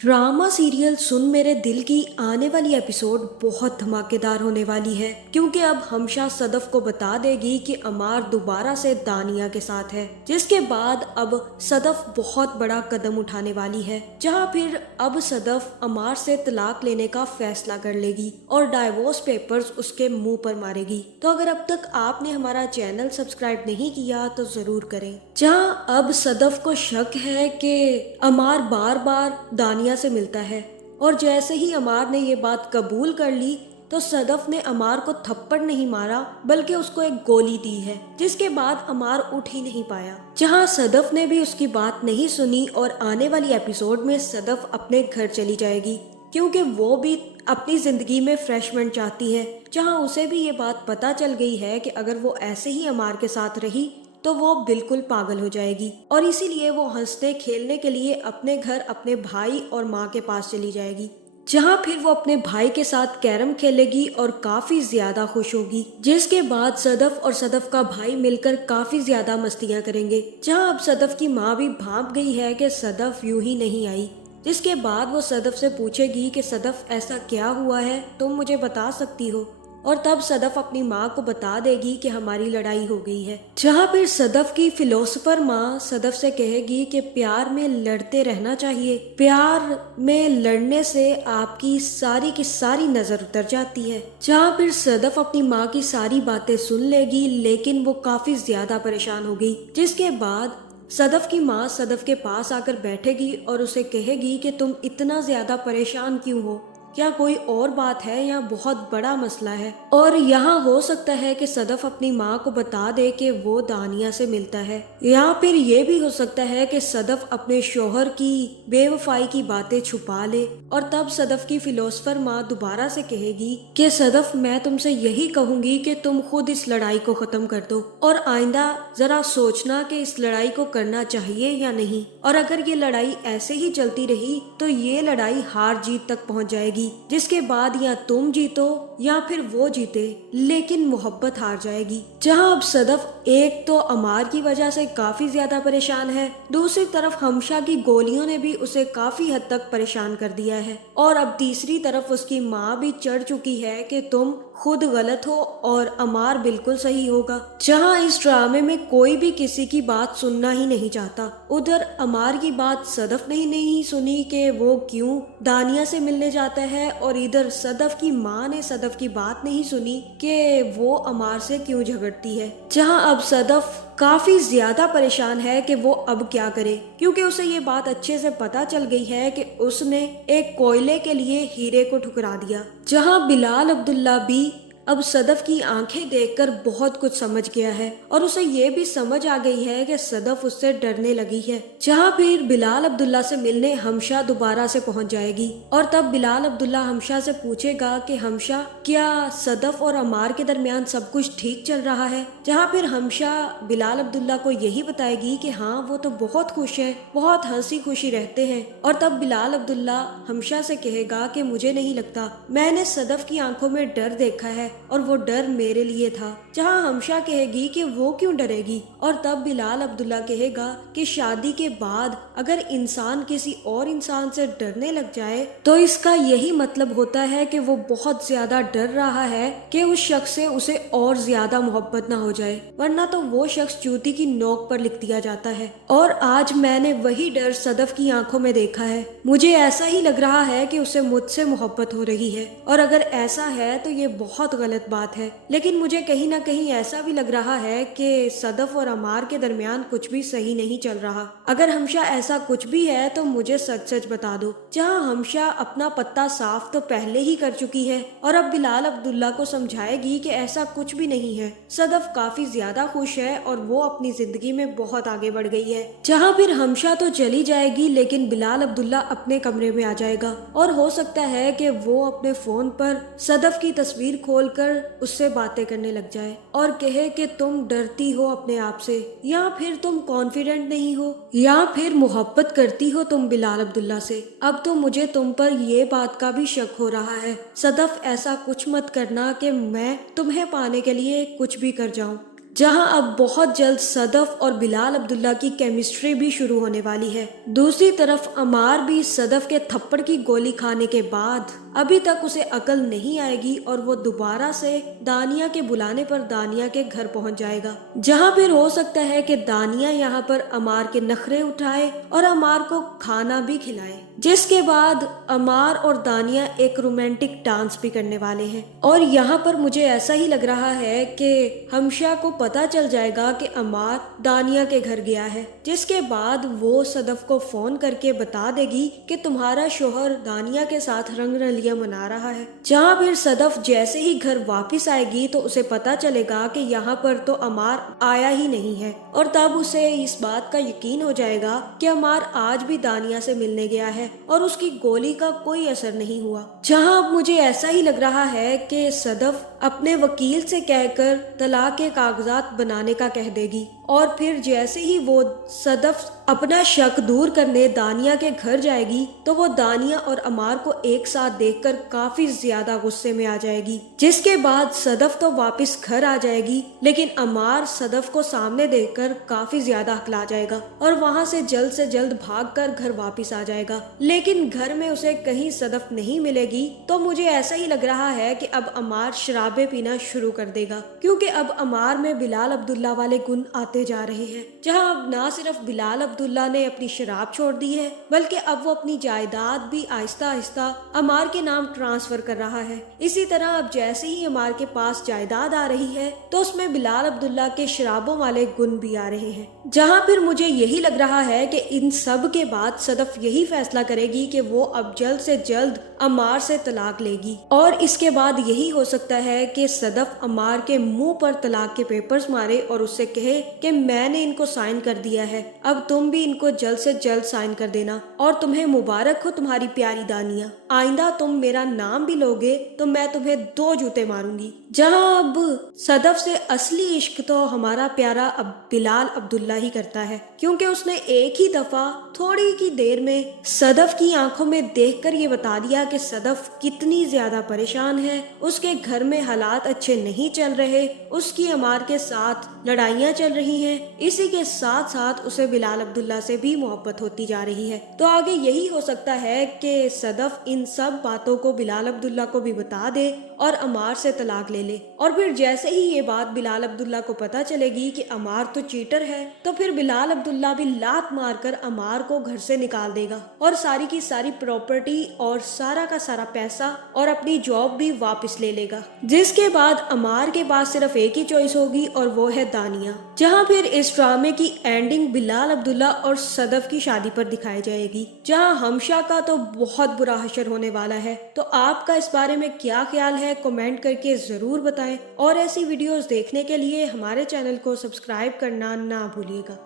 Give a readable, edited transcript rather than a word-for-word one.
Drama serial सुन मेरे दिल की आने वाली एपिसोड बहुत धमाकेदार होने वाली है, क्योंकि अब हमशा सदफ को बता देगी कि अमार दोबारा से दानिया के साथ है। जिसके बाद अब सदफ बहुत बड़ा कदम उठाने वाली है, जहां फिर अब सदफ अमार से तलाक लेने का फैसला कर लेगी और डाइवोर्स पेपर्स उसके मुंह पर मारेगी। तो अगर अब तक आपने हमारा चैनल सब्सक्राइब नहीं किया तो जरूर करें। जहां अब सदफ को शक है कि अमार बार बार दानिया से मिलता है, और जैसे ही अमार ने ये बात कबूल कर ली तो सदफ ने अमार को थप्पड़ नहीं मारा बल्कि उसको एक गोली दी है, जिसके बाद अमार उठ ही नहीं पाया। जहां सदफ ने भी उसकी बात नहीं सुनी और आने वाली एपिसोड में सदफ अपने घर चली जाएगी, क्योंकि वो भी अपनी जिंदगी में फ्रेशमेंट चाहती है। जहां उसे भी ये बात पता चल गई है कि अगर वो ऐसे ही अमार के साथ रही तो वो बिल्कुल पागल हो जाएगी, और इसीलिए वो हंसने खेलने के लिए अपने घर अपने भाई और माँ के पास चली जाएगी, जहाँ फिर वो अपने भाई के साथ कैरम खेलेगी और काफी ज्यादा खुश होगी। जिसके बाद सदफ और सदफ का भाई मिलकर काफी ज्यादा मस्तियाँ करेंगे। जहाँ अब सदफ की माँ भी भांप गई है कि सदफ यूं ही नहीं आई। जिसके बाद वो सदफ से पूछेगी कि सदफ ऐसा क्या हुआ है, तुम मुझे बता सकती हो। और तब सदफ अपनी माँ को बता देगी कि हमारी लड़ाई हो गई है। जहाँ फिर सदफ की फिलोसफर माँ सदफ से कहेगी कि प्यार में लड़ते रहना चाहिए, प्यार में लड़ने से आपकी सारी की सारी नजर उतर जाती है। जहाँ फिर सदफ अपनी माँ की सारी बातें सुन लेगी, लेकिन वो काफी ज्यादा परेशान हो गई। जिसके बाद सदफ की माँ सदफ के पास आकर बैठेगी और उसे कहेगी कि तुम इतना ज्यादा परेशान क्यों हो, क्या कोई और बात है या बहुत बड़ा मसला है। और यहाँ हो सकता है कि सदफ अपनी माँ को बता दे कि वो दानिया से मिलता है, या फिर ये भी हो सकता है कि सदफ अपने शोहर की बेवफाई की बातें छुपा ले। और तब सदफ की फिलोसफर माँ दोबारा से कहेगी कि सदफ, मैं तुमसे यही कहूंगी कि तुम खुद इस लड़ाई को खत्म कर दो और आइंदा जरा सोचना कि इस लड़ाई को करना चाहिए या नहीं। और अगर ये लड़ाई ऐसे ही चलती रही तो ये लड़ाई हार जीत तक पहुंच जाएगी, जिसके बाद या तुम जीतो या फिर वो जीते, लेकिन मोहब्बत हार जाएगी। जहां अब सदफ एक तो अमार की वजह से काफी ज्यादा परेशान है, दूसरी तरफ हमशा की गोलियों ने भी उसे काफी हद तक परेशान कर दिया है, और अब तीसरी तरफ उसकी माँ भी चढ़ चुकी है कि तुम खुद गलत हो और अमार बिल्कुल सही होगा। जहां इस ड्रामे में कोई भी किसी की बात सुनना ही नहीं चाहता। उधर अमार की बात सदफ ने ही नहीं सुनी कि वो क्यों दानिया से मिलने जाता है, और इधर सदफ की माँ ने सदफ की बात नहीं सुनी कि वो अमार से क्यों झगड़ती है। जहां अब सदफ काफी ज्यादा परेशान है कि वो अब क्या करे, क्योंकि उसे ये बात अच्छे से पता चल गई है कि उसने एक कोयले के लिए हीरे को ठुकरा दिया। जहां बिलाल अब्दुल्ला भी अब सदफ की आंखें देखकर बहुत कुछ समझ गया है, और उसे ये भी समझ आ गई है कि सदफ उससे डरने लगी है। जहाँ फिर बिलाल अब्दुल्ला से मिलने हमशा दोबारा से पहुंच जाएगी, और तब बिलाल अब्दुल्ला हमशा से पूछेगा कि हमशा, क्या सदफ और अमार के दरमियान सब कुछ ठीक चल रहा है। जहाँ फिर हमशा बिलाल अब्दुल्ला को यही बताएगी कि हाँ, वो तो बहुत खुश है, बहुत हंसी खुशी रहते हैं। और तब बिलाल अब्दुल्ला हमशा से कहेगा कि मुझे नहीं लगता, मैंने सदफ की आंखों में डर देखा है और वो डर मेरे लिए था। जहां हमशा कहेगी कि वो क्यों डरेगी, और तब बिलाल अब्दुल्ला कहेगा कि शादी के बाद अगर इंसान किसी और इंसान से डरने लग जाए तो इसका यही मतलब होता है कि वो बहुत ज्यादा डर रहा है कि उस शख्स से उसे और ज्यादा मोहब्बत ना हो जाए, वरना तो वो शख्स जूती की नोक पर लिख दिया जाता है। और आज मैंने वही डर सदफ की आंखों में देखा है। मुझे ऐसा ही लग रहा है कि उसे मुझसे मोहब्बत हो रही है, और अगर ऐसा है तो ये बहुत गलत बात है। लेकिन मुझे कहीं ना कहीं ऐसा भी लग रहा है कि सदफ और अमार के दरमियान कुछ भी सही नहीं चल रहा। अगर हमशा ऐसा कुछ भी है तो मुझे सच सच बता दो। जहां हमशा अपना पत्ता साफ तो पहले ही कर चुकी है, और अब बिलाल अब्दुल्ला को समझाएगी कि ऐसा कुछ भी नहीं है। सदफ काफी ज्यादा खुश है और वो अपनी जिंदगी में बहुत आगे बढ़ गई है। जहां फिर हमशा तो चली जाएगी, लेकिन बिलाल अब्दुल्ला अपने कमरे में आ जाएगा, और हो सकता है कि वो अपने फोन पर सदफ की तस्वीर खोलकर उससे बातें करने लग जाए और कहे कि तुम डरती हो अपने आप से, या फिर तुम कॉन्फिडेंट नहीं हो, या फिर मोहब्बत करती हो तुम बिलाल अब्दुल्ला से। अब तो मुझे तुम पर ये बात का भी शक हो रहा है। सदफ, ऐसा कुछ मत करना कि मैं तुम्हें पाने के लिए कुछ भी कर जाऊं। जहां अब बहुत जल्द सदफ और बिलाल अब्दुल्ला की केमिस्ट्री भी शुरू होने वाली है। दूसरी तरफ अमार भी सदफ के थप्पड़ की गोली खाने के बाद अभी तक उसे अकल नहीं आएगी और वो दोबारा से दानिया के बुलाने पर दानिया के घर पहुंच जाएगा, जहां फिर हो सकता है कि दानिया यहाँ पर अमार के नखरे उठाए और अमार को खाना भी खिलाए, जिसके बाद अमार और दानिया एक रोमांटिक डांस भी करने वाले हैं। और यहाँ पर मुझे ऐसा ही लग रहा है कि हमशा को पता चल जाएगा कि अमार दानिया के घर गया है, जिसके बाद वो सदफ को फोन करके बता देगी कि तुम्हारा शोहर दानिया के साथ रंग रलियां मना रहा है। जहाँ फिर सदफ जैसे ही घर वापस आएगी तो उसे पता चलेगा कि यहाँ पर तो अमार आया ही नहीं है, और तब उसे इस बात का यकीन हो जाएगा कि अमार आज भी दानिया से मिलने गया है और उसकी गोली का कोई असर नहीं हुआ। जहाँ अब मुझे ऐसा ही लग रहा है कि सदफ अपने वकील से कहकर तलाक के कागजात बनाने का कह देगी, और फिर जैसे ही वो सदफ अपना शक दूर करने दानिया के घर जाएगी तो वो दानिया और अमार को एक साथ देखकर काफी ज्यादा गुस्से में आ जाएगी, जिसके बाद सदफ तो वापस घर आ जाएगी, लेकिन अमार सदफ को सामने देखकर काफी ज्यादा हकला जाएगा और वहाँ से जल्द भागकर घर वापस आ जाएगा। लेकिन घर में उसे कहीं सदफ नहीं मिलेगी, तो मुझे ऐसा ही लग रहा है कि अब अमार शराबे पीना शुरू कर देगा, क्योंकि अब अमार में बिलाल अब्दुल्ला वाले गुण आते जा रहे हैं। जहाँ अब न सिर्फ बिलाल अब्दुल्ला ने अपनी शराब छोड़ दी है, बल्कि अब वो अपनी जायदाद भी आहिस्ता आहिस्ता अमार के नाम ट्रांसफर कर रहा है। इसी तरह अब जैसे ही अमार के पास जायदाद आ रही है तो उसमें बिलाल अब्दुल्ला के शराबों वाले गुण भी आ रहे हैं। जहाँ फिर मुझे यही लग रहा है कि इन सब के बाद सदफ यही फैसला करेगी कि वो अब जल्द से जल्द अमार से तलाक लेगी, और इसके बाद यही हो सकता है कि सदफ अमार के मुंह पर तलाक के पेपर्स मारे और उससे कहे कि मैंने इनको साइन कर दिया है, अब तुम भी इनको जल्द से जल्द साइन कर देना, और तुम्हें मुबारक हो तुम्हारी प्यारी दानिया, आइंदा तुम मेरा नाम भी लोगे तो मैं तुम्हें 2 जूते मारूंगी। जहाँ अब सदफ से असली इश्क तो हमारा प्यारा अब बिलाल अब्दुल्ला ही करता है, क्योंकि उसने एक ही दफा थोड़ी की देर में सदफ की आंखों में देखकर ये बता दिया कि सदफ कितनी ज्यादा परेशान है, उसके घर में हालात अच्छे नहीं चल रहे, उसकी अमार के साथ लड़ाइयाँ चल रही हैं, इसी के साथ साथ उसे बिलाल अब्दुल्ला से भी मोहब्बत होती जा रही है। तो आगे यही हो सकता है कि सदफ इन सब बातों को बिलाल अब्दुल्ला को भी बता दे और अमार से तलाक ले ले, और फिर जैसे ही ये बात बिलाल अब्दुल्ला को पता चलेगी कि अमार तो चीटर है, तो फिर बिलाल अब्दुल्ला भी लात मारकर अमार को घर से निकाल देगा और सारी की सारी प्रॉपर्टी और सारा का सारा पैसा और अपनी जॉब भी वापस ले लेगा, जिसके बाद अमार के पास सिर्फ एक ही चॉइस होगी और वो है दानिया। जहाँ फिर इस ड्रामे की एंडिंग बिलाल अब्दुल्ला और सदफ की शादी पर दिखाई जाएगी, जहाँ हमशा का तो बहुत बुरा हशर होने वाला है। तो आपका इस बारे में क्या ख्याल है, कमेंट करके जरूर बताएं, और ऐसी वीडियोस देखने के लिए हमारे चैनल को सब्सक्राइब करना ना भूलिएगा।